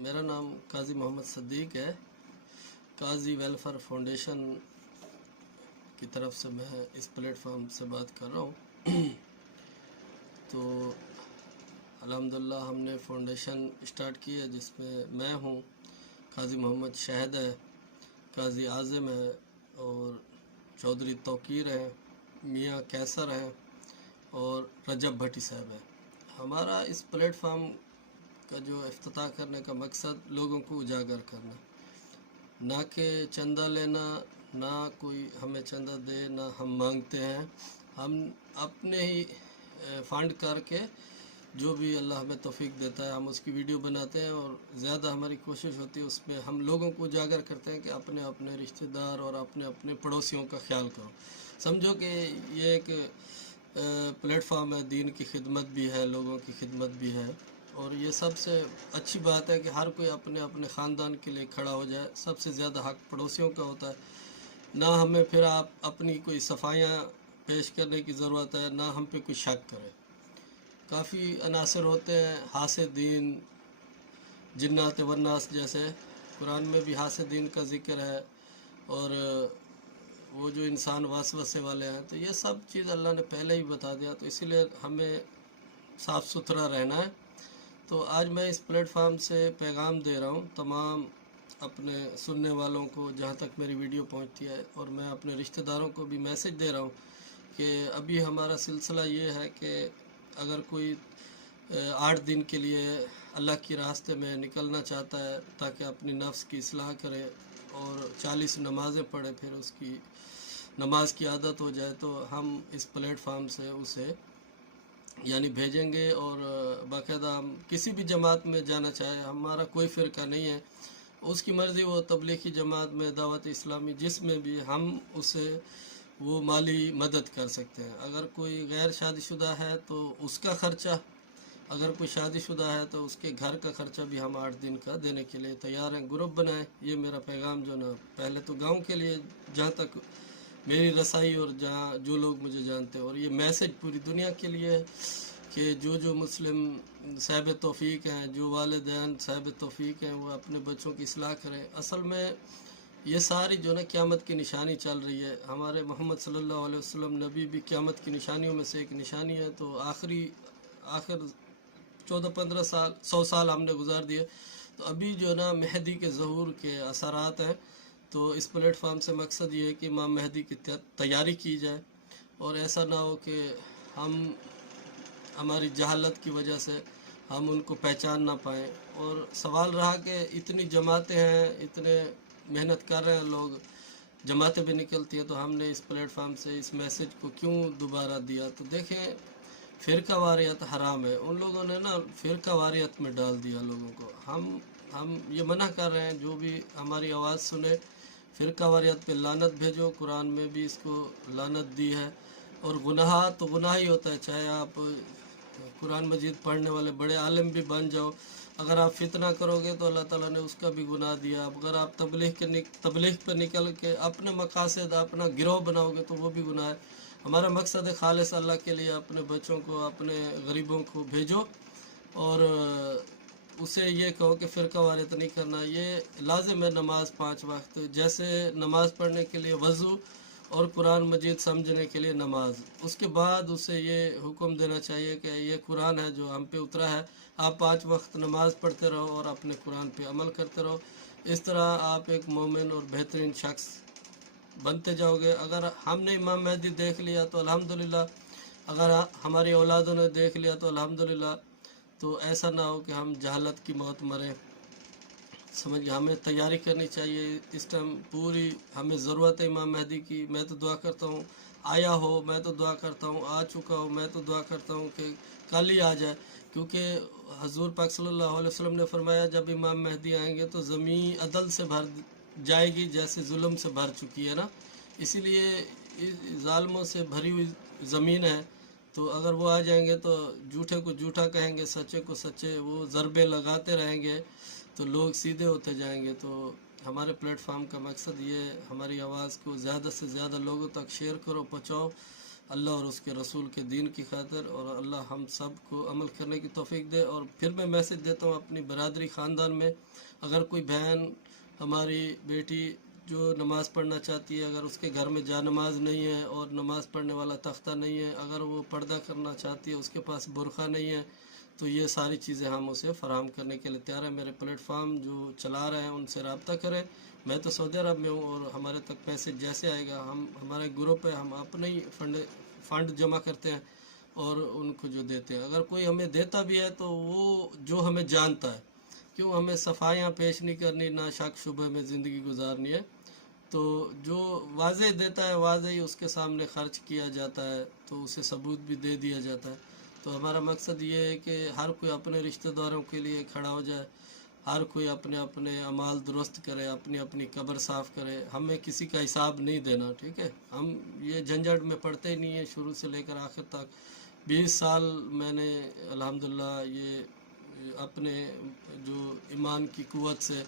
मेरा नाम काजी मोहम्मद सद्दीक है। काजी वेलफेयर फाउंडेशन की तरफ से मैं इस प्लेटफॉर्म से बात कर रहा हूँ। तो अल्हम्दुलिल्लाह हमने फाउंडेशन स्टार्ट की है जिसमें मैं हूँ, काजी मोहम्मद शहद है, काजी आज़म है और चौधरी तौकीर है, मियाँ कैसर है और रजब भट्टी साहब है। हमारा इस प्लेटफॉर्म का जो इफ्तिताह करने का मकसद लोगों को उजागर करना, ना कि चंदा लेना, ना कोई हमें चंदा दे, ना हम मांगते हैं। हम अपने ही फंड करके जो भी अल्लाह हमें तौफीक देता है हम उसकी वीडियो बनाते हैं और ज़्यादा हमारी कोशिश होती है उसमें हम लोगों को उजागर करते हैं कि अपने अपने रिश्तेदार और अपने अपने पड़ोसियों का ख्याल करो। समझो कि ये एक प्लेटफॉर्म है, दीन की खिदमत भी है, लोगों की खिदमत भी है और ये सबसे अच्छी बात है कि हर कोई अपने अपने ख़ानदान के लिए खड़ा हो जाए। सबसे ज़्यादा हक़ पड़ोसियों का होता है। ना हमें फिर आप अपनी कोई सफाइयाँ पेश करने की ज़रूरत है, ना हम पे कोई शक करे। काफ़ी अनासर होते हैं, हासिदीन, जिन्नात वन्नास जैसे, कुरान में भी हासिदीन का ज़िक्र है और वो जो इंसान वसवसे वाले हैं, तो ये सब चीज़ अल्लाह ने पहले ही बता दिया, तो इसीलिए हमें साफ़ सुथरा रहना है। तो आज मैं इस प्लेटफॉर्म से पैगाम दे रहा हूँ तमाम अपने सुनने वालों को, जहाँ तक मेरी वीडियो पहुँचती है, और मैं अपने रिश्तेदारों को भी मैसेज दे रहा हूँ कि अभी हमारा सिलसिला ये है कि अगर कोई 8 दिन के लिए अल्लाह के रास्ते में निकलना चाहता है ताकि अपनी नफ्स की इस्लाह करे और 40 नमाज़ें पढ़े, फिर उसकी नमाज की आदत हो जाए, तो हम इस प्लेटफॉर्म से उसे यानी भेजेंगे। और बाकायदा हम किसी भी जमात में जाना चाहे, हमारा कोई फ़िरका नहीं है, उसकी मर्ज़ी, वो तबलीगी जमात में, दावत इस्लामी, जिसमें भी हम उसे वो माली मदद कर सकते हैं। अगर कोई गैर शादीशुदा है तो उसका ख़र्चा, अगर कोई शादीशुदा है तो उसके घर का ख़र्चा भी हम 8 दिन का देने के लिए तैयार हैं। ग्रुप बनाएं। ये मेरा पैगाम जो ना, पहले तो गांव के लिए जहाँ तक मेरी रसाई और जहाँ जो लोग मुझे जानते हैं, और ये मैसेज पूरी दुनिया के लिए है कि जो मुस्लिम साहिब तौफीक हैं, जो वालिदैन साहिब तौफीक हैं, वो अपने बच्चों की इस्लाह करें। असल में ये सारी जो ना क़यामत की निशानी चल रही है। हमारे मोहम्मद सल्लल्लाहु अलैहि वसल्लम नबी भी क़यामत की निशानियों में से एक निशानी है। तो आखिर 14-15 साल, 100 साल हमने गुजार दिए, तो अभी जो ना मेहदी के ज़हूर के असरात हैं। तो इस प्लेटफॉर्म से मकसद ये है कि इमाम मेहदी की तैयारी की जाए और ऐसा ना हो कि हमारी जहालत की वजह से हम उनको पहचान ना पाएँ। और सवाल रहा कि इतनी जमातें हैं, इतने मेहनत कर रहे हैं लोग, जमातें भी निकलती हैं, तो हमने इस प्लेटफॉर्म से इस मैसेज को क्यों दोबारा दिया। तो देखें, फ़िरका वारियत हराम है। उन लोगों ने ना फ़िरका वारियत में डाल दिया लोगों को। हम ये मना कर रहे हैं, जो भी हमारी आवाज़ सुने, फ़िरका वारियत पे लानत भेजो। कुरान में भी इसको लानत दी है। और गुनाह तो गुनाह ही होता है, चाहे आप कुरान मजीद पढ़ने वाले बड़े आलिम भी बन जाओ, अगर आप फितना करोगे तो अल्लाह ताला ने उसका भी गुनाह दिया। अगर आप तबलीग पर निकल के अपने मकासद, अपना गिरोह बनाओगे तो वो भी गुनाह है। हमारा मकसद है खालिस अल्लाह के लिए अपने बच्चों को, अपने गरीबों को भेजो और उसे ये कहो कि फ़िरका वारियत नहीं करना। ये लाजिम है नमाज 5 वक्त, जैसे नमाज़ पढ़ने के लिए वज़ू और कुरान मजीद समझने के लिए नमाज, उसके बाद उसे ये हुक्म देना चाहिए कि ये कुरान है जो हम पे उतरा है, आप 5 वक्त नमाज पढ़ते रहो और अपने कुरान पे अमल करते रहो। इस तरह आप एक मोमिन और बेहतरीन शख्स बनते जाओगे। अगर हमने इमाम मेहदी देख लिया तो अल्हम्दुलिल्लाह, अगर हमारी औलादों ने देख लिया तो अल्हम्दुलिल्लाह। तो ऐसा ना हो कि हम जहालत की मौत मरें। समझिए, हमें तैयारी करनी चाहिए। इस टाइम पूरी हमें ज़रूरत है इमाम मेहदी की। मैं तो दुआ करता हूँ आया हो, मैं तो दुआ करता हूँ आ चुका हो, मैं तो दुआ करता हूँ कि कल ही आ जाए, क्योंकि हजूर पाक सल्लल्लाहु अलैहि वसल्लम ने फरमाया जब इमाम मेहदी आएंगे तो ज़मीन अदल से भर जाएगी जैसे जुल्म से भर चुकी है ना। इसीलिए ज़ालिमों से भरी हुई ज़मीन है, तो अगर वो आ जाएंगे तो झूठे को झूठा कहेंगे, सच्चे को सच्चे, वो ज़रबे लगाते रहेंगे तो लोग सीधे होते जाएंगे। तो हमारे प्लेटफॉर्म का मकसद ये है, हमारी आवाज़ को ज़्यादा से ज़्यादा लोगों तक शेयर करो, पहुँचाओ। اللہ اور اس کے رسول کے دین کی خاطر، اور اللہ ہم سب کو عمل کرنے کی توفیق دے۔ اور پھر میں میسج دیتا ہوں اپنی برادری خاندان میں، اگر کوئی بہن ہماری بیٹی جو نماز پڑھنا چاہتی ہے، اگر اس کے گھر میں جا نماز نہیں ہے اور نماز پڑھنے والا تختہ نہیں ہے، اگر وہ پردہ کرنا چاہتی ہے، اس کے پاس برقع نہیں ہے، تو یہ ساری چیزیں ہم اسے فراہم کرنے کے لیے تیار ہیں۔ میرے پلیٹ فارم جو چلا رہے ہیں ان سے رابطہ کریں۔ میں تو سعودی عرب میں ہوں، اور ہمارے تک پیسے جیسے آئے گا، ہمارے گروپ پہ ہم اپنے ہی فنڈ جمع کرتے ہیں اور ان کو جو دیتے ہیں۔ اگر کوئی ہمیں دیتا بھی ہے تو وہ جو ہمیں جانتا ہے، کیوں ہمیں صفائیاں پیش نہیں کرنی، نہ شک شبہ میں زندگی گزارنی ہے، تو جو واضح دیتا ہے واضح ہی اس کے سامنے خرچ کیا جاتا ہے، تو اسے ثبوت بھی دے دیا جاتا ہے۔ تو ہمارا مقصد یہ ہے کہ ہر کوئی اپنے رشتہ داروں کے لیے کھڑا ہو جائے، ہر کوئی اپنے اپنے اعمال درست کرے، اپنی اپنی قبر صاف کرے۔ ہمیں کسی کا حساب نہیں دینا، ٹھیک ہے؟ ہم یہ جھنجھٹ میں پڑتے ہی نہیں ہیں، شروع سے لے کر آخر تک 20 سال میں نے الحمدللہ یہ اپنے جو ایمان کی قوت سے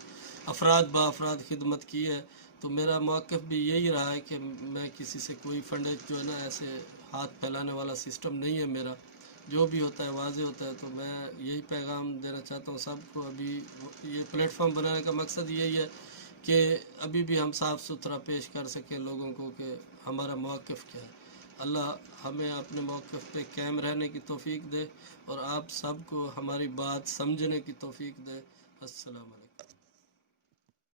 افراد با افراد خدمت کی ہے، تو میرا موقف بھی یہی رہا ہے کہ میں کسی سے کوئی فنڈ جو ہے نا ایسے ہاتھ پھیلانے والا سسٹم نہیں ہے میرا، جو بھی ہوتا ہے واضح ہوتا ہے۔ تو میں یہی پیغام دینا چاہتا ہوں سب کو۔ ابھی یہ پلیٹ فارم بنانے کا مقصد یہی ہے کہ ابھی بھی ہم صاف ستھرا پیش کر سکیں لوگوں کو کہ ہمارا موقف کیا ہے۔ اللہ ہمیں اپنے موقف پہ قائم رہنے کی توفیق دے، اور آپ سب کو ہماری بات سمجھنے کی توفیق دے۔ السلام علیکم۔